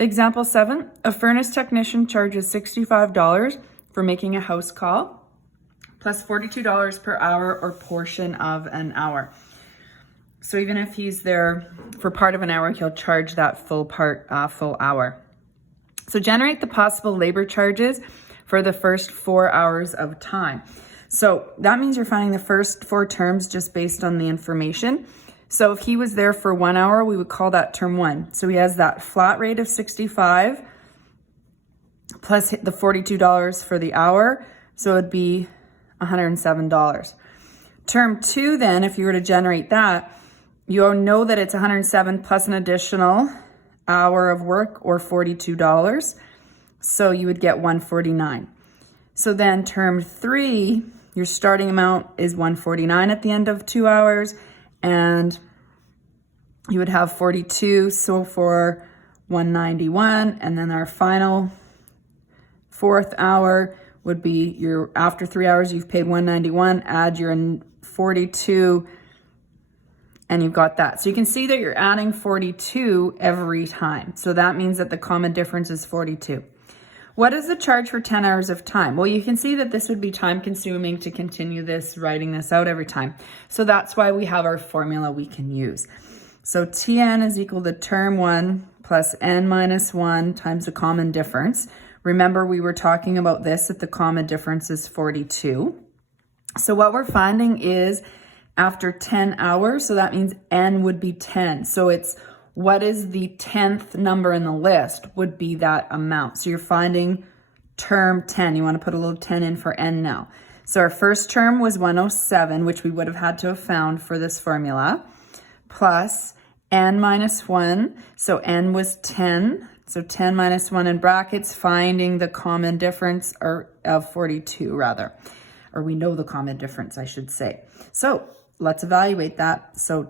Example 7, a furnace technician charges $65 for making a house call, plus $42 per hour or portion of an hour. So even if he's there for part of an hour, he'll charge that full hour. So generate the possible labor charges for the first 4 hours of time. So that means you're finding the first 4 terms just based on the information. So if he was there for 1 hour, we would call that term 1. So he has that flat rate of 65 plus the $42 for the hour. So it would be $107. Term 2 then, if you were to generate that, you know that it's 107 plus an additional hour of work or $42. So you would get 149. So then term 3, your starting amount is 149 at the end of 2 hours, and you would have 42, so for 191, and then our final 4th hour would be your, after 3 hours you've paid 191, add your 42, and you've got that. So you can see that you're adding 42 every time. So that means that the common difference is 42. What is the charge for 10 hours of time? Well, you can see that this would be time consuming to continue this, writing this out every time. So that's why we have our formula we can use. So Tn is equal to term 1 plus n minus 1 times the common difference. Remember, we were talking about this, that the common difference is 42. So what we're finding is after 10 hours, so that means n would be 10. So it's what is the 10th number in the list would be that amount. So you're finding term 10. You want to put a little 10 in for n now. So our first term was 107, which we would have had to have found for this formula, plus n minus 1. So n was 10. So 10 minus 1 in brackets, finding the common difference of 42 rather. Or we know the common difference, I should say. So let's evaluate that. So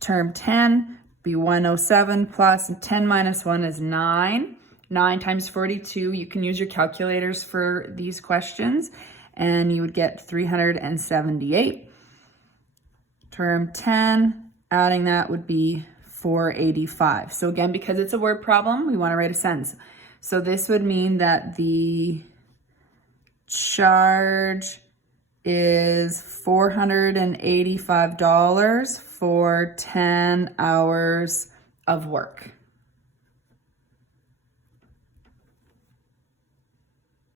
term 10 be 107 plus 10 minus 1 is 9. 9 times 42. You can use your calculators for these questions, and you would get 378. Term 10, adding that would be 485. So again, because it's a word problem, we want to write a sentence. So this would mean that the charge is $485 for 10 hours of work.